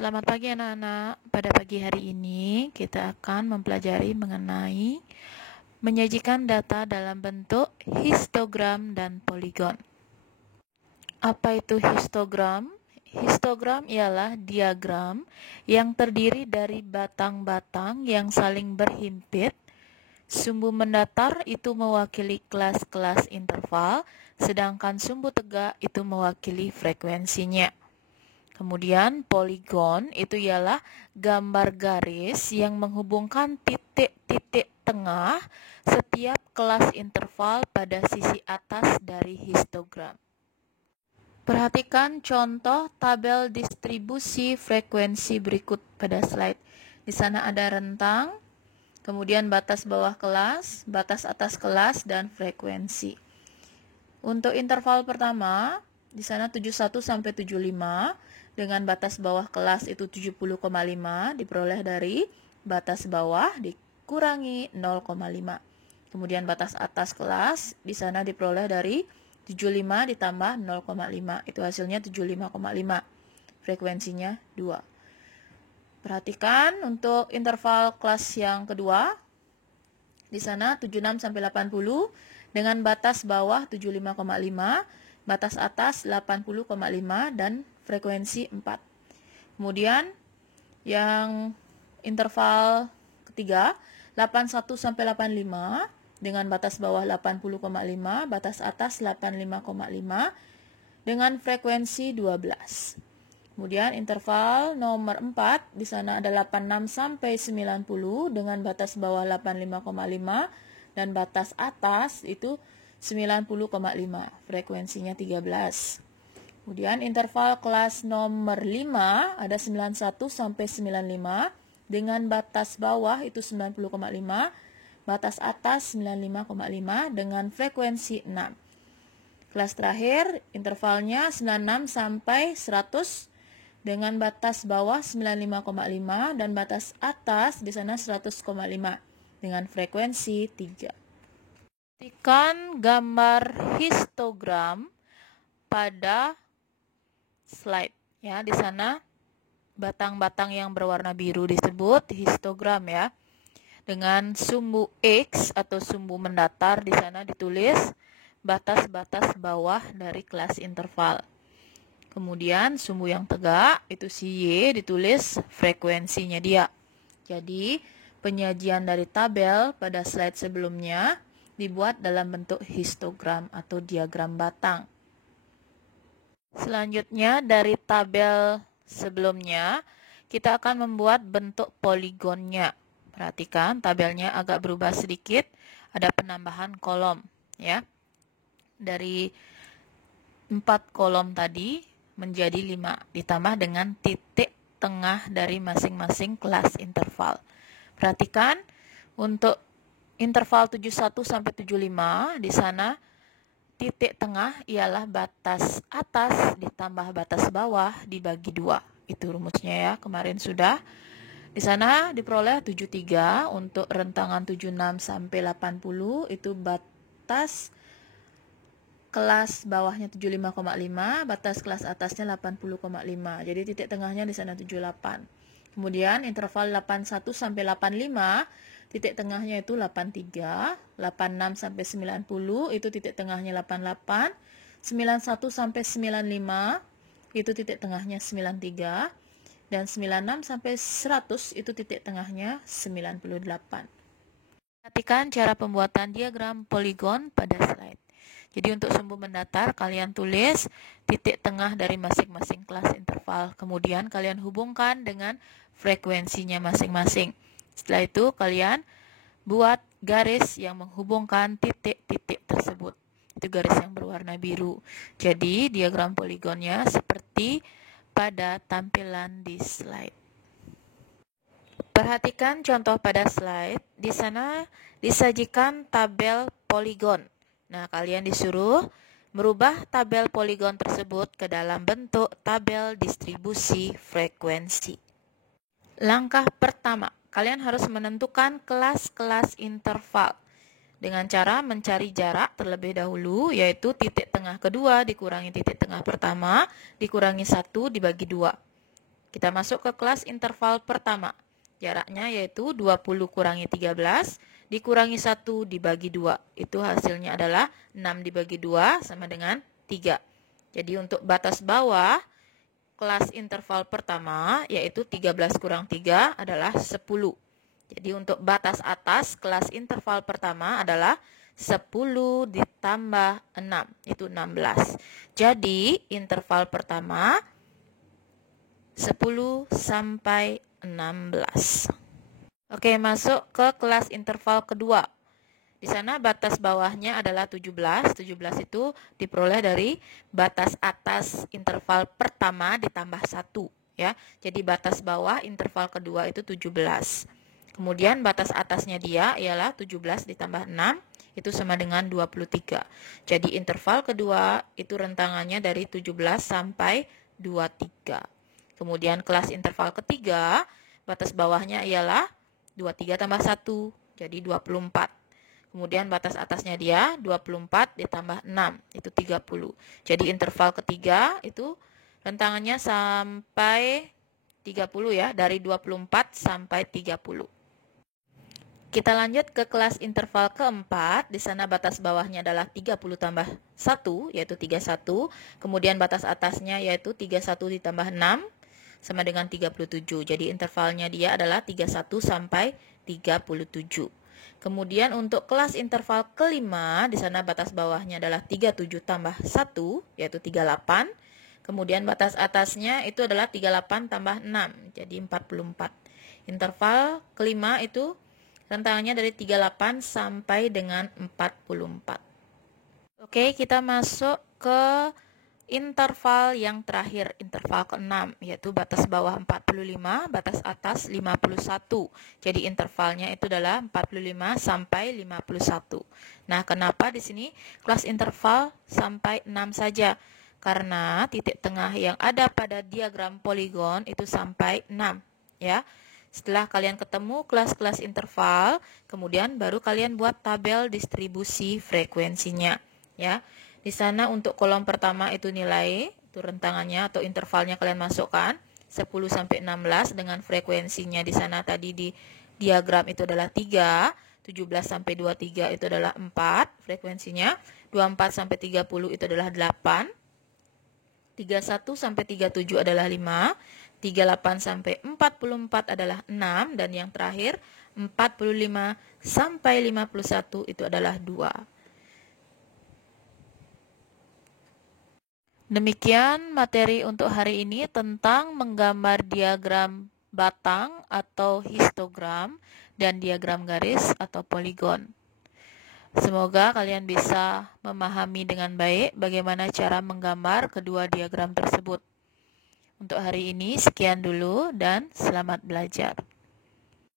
Selamat pagi anak-anak. Pada pagi hari ini kita akan mempelajari mengenai menyajikan data dalam bentuk histogram dan poligon. Apa itu histogram? Histogram ialah diagram yang terdiri dari batang-batang yang saling berhimpit. Sumbu mendatar itu mewakili kelas-kelas interval, sedangkan sumbu tegak itu mewakili frekuensinya. Kemudian poligon itu ialah gambar garis yang menghubungkan titik-titik tengah setiap kelas interval pada sisi atas dari histogram. Perhatikan contoh tabel distribusi frekuensi berikut pada slide. Di sana ada rentang, kemudian batas bawah kelas, batas atas kelas, dan frekuensi. Untuk interval pertama, di sana 71 sampai 75 dengan batas bawah kelas itu 70,5 diperoleh dari batas bawah dikurangi 0,5. Kemudian batas atas kelas di sana diperoleh dari 75 ditambah 0,5. Itu hasilnya 75,5. Frekuensinya 2. Perhatikan untuk interval kelas yang kedua. Di sana 76 sampai 80 dengan batas bawah 75,5, batas atas 80,5 dan frekuensi 4. Kemudian yang interval ketiga 81 sampai 85 dengan batas bawah 80,5, batas atas 85,5 dengan frekuensi 12. Kemudian interval nomor 4 di sana ada 86 sampai 90 dengan batas bawah 85,5 dan batas atas itu 90,5, frekuensinya 13. Kemudian interval kelas nomor 5 ada 91 sampai 95 dengan batas bawah itu 90,5, batas atas 95,5 dengan frekuensi 6. Kelas terakhir intervalnya 96 sampai 100 dengan batas bawah 95,5 dan batas atas di sana 100,5 dengan frekuensi 3. Perhatikan gambar histogram pada slide. Ya, di sana batang-batang yang berwarna biru disebut histogram ya. Dengan sumbu X atau sumbu mendatar di sana ditulis batas-batas bawah dari kelas interval. Kemudian sumbu yang tegak itu si Y ditulis frekuensinya dia. Jadi penyajian dari tabel pada slide sebelumnya dibuat dalam bentuk histogram atau diagram batang. Selanjutnya dari tabel sebelumnya kita akan membuat bentuk poligonnya. Perhatikan tabelnya agak berubah sedikit, ada penambahan kolom ya. Dari 4 kolom tadi menjadi 5 ditambah dengan titik tengah dari masing-masing kelas interval. Perhatikan untuk interval 71 sampai 75 di sana titik tengah ialah batas atas ditambah batas bawah dibagi 2. Itu rumusnya ya, kemarin sudah. Di sana diperoleh 73 untuk rentangan 76 sampai 80 itu batas kelas bawahnya 75,5, batas kelas atasnya 80,5. Jadi titik tengahnya di sana 78. Kemudian interval 81 sampai 85, titik tengahnya itu 83, 86 sampai 90 itu titik tengahnya 88, 91 sampai 95 itu titik tengahnya 93 dan 96 sampai 100 itu titik tengahnya 98. Perhatikan cara pembuatan diagram poligon pada slide. Jadi untuk sumbu mendatar kalian tulis titik tengah dari masing-masing kelas interval. Kemudian kalian hubungkan dengan frekuensinya masing-masing. Setelah itu kalian buat garis yang menghubungkan titik-titik tersebut. Itu garis yang berwarna biru. Jadi diagram poligonnya seperti pada tampilan di slide. Perhatikan contoh pada slide. Di sana disajikan tabel poligon. Nah, kalian disuruh merubah tabel poligon tersebut ke dalam bentuk tabel distribusi frekuensi. Langkah pertama, kalian harus menentukan kelas-kelas interval dengan cara mencari jarak terlebih dahulu, yaitu titik tengah kedua dikurangi titik tengah pertama, dikurangi 1 dibagi 2. Kita masuk ke kelas interval pertama. Jaraknya yaitu 20 kurangi 13 dikurangi 1 dibagi 2. Itu hasilnya adalah 6 dibagi 2 sama dengan 3. Jadi untuk batas bawah kelas interval pertama yaitu 13 kurang 3 adalah 10. Jadi untuk batas atas kelas interval pertama adalah 10 ditambah 6, itu 16. Jadi interval pertama 10 sampai 16. Oke, masuk ke kelas interval kedua. Di sana batas bawahnya adalah 17. 17 itu diperoleh dari batas atas interval pertama ditambah 1. Ya. Jadi batas bawah interval kedua itu 17. Kemudian batas atasnya dia ialah 17 ditambah 6. Itu sama dengan 23. Jadi interval kedua itu rentangannya dari 17 sampai 23. Kemudian kelas interval ketiga, batas bawahnya ialah 23 tambah 1, jadi 24. Kemudian batas atasnya dia 24 ditambah 6, itu 30. Jadi interval ketiga itu rentangannya sampai 30 ya, dari 24 sampai 30. Kita lanjut ke kelas interval keempat. Di sana batas bawahnya adalah 30 tambah 1, yaitu 31. Kemudian batas atasnya yaitu 31 ditambah 6, sama dengan 37. Jadi intervalnya dia adalah 31 sampai 37. Kemudian untuk kelas interval kelima, di sana batas bawahnya adalah 37 tambah 1, yaitu 38. Kemudian batas atasnya itu adalah 38 tambah 6, jadi 44. Interval kelima itu rentangannya dari 38 sampai dengan 44. Oke, kita masuk ke interval yang terakhir, interval ke-6, yaitu batas bawah 45, batas atas 51. Jadi intervalnya itu adalah 45 sampai 51. Nah, kenapa di sini kelas interval sampai 6 saja? Karena titik tengah yang ada pada diagram poligon itu sampai 6, ya. Setelah kalian ketemu kelas-kelas interval, kemudian baru kalian buat tabel distribusi frekuensinya, ya. Di sana untuk kolom pertama itu nilai, itu rentangannya atau intervalnya kalian masukkan 10 sampai 16 dengan frekuensinya di sana tadi di diagram itu adalah 3, 17 sampai 23 itu adalah 4 frekuensinya, 24 sampai 30 itu adalah 8, 31 sampai 37 adalah 5, 38 sampai 44 adalah 6, dan yang terakhir 45 sampai 51 itu adalah 2. Demikian materi untuk hari ini tentang menggambar diagram batang atau histogram dan diagram garis atau poligon. Semoga kalian bisa memahami dengan baik bagaimana cara menggambar kedua diagram tersebut. Untuk hari ini sekian dulu dan selamat belajar.